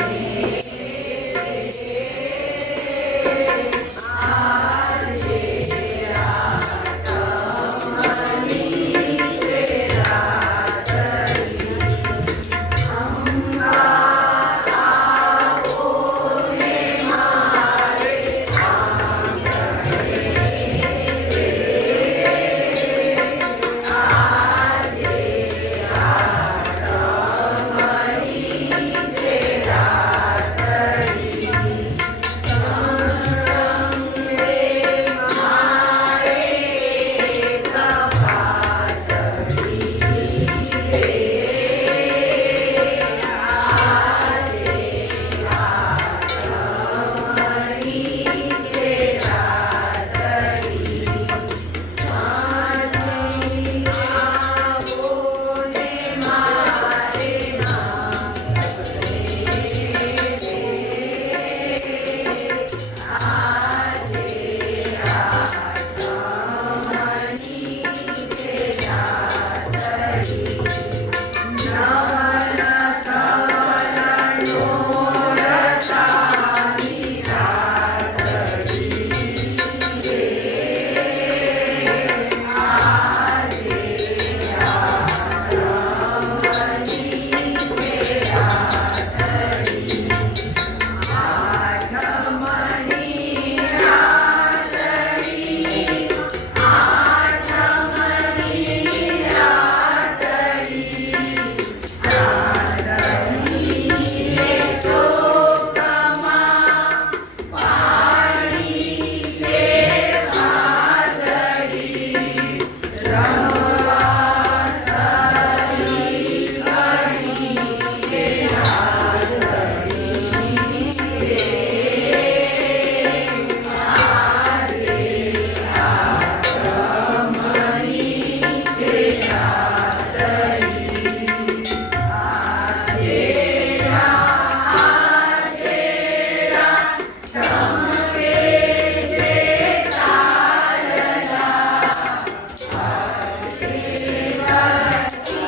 Yes. Thank you.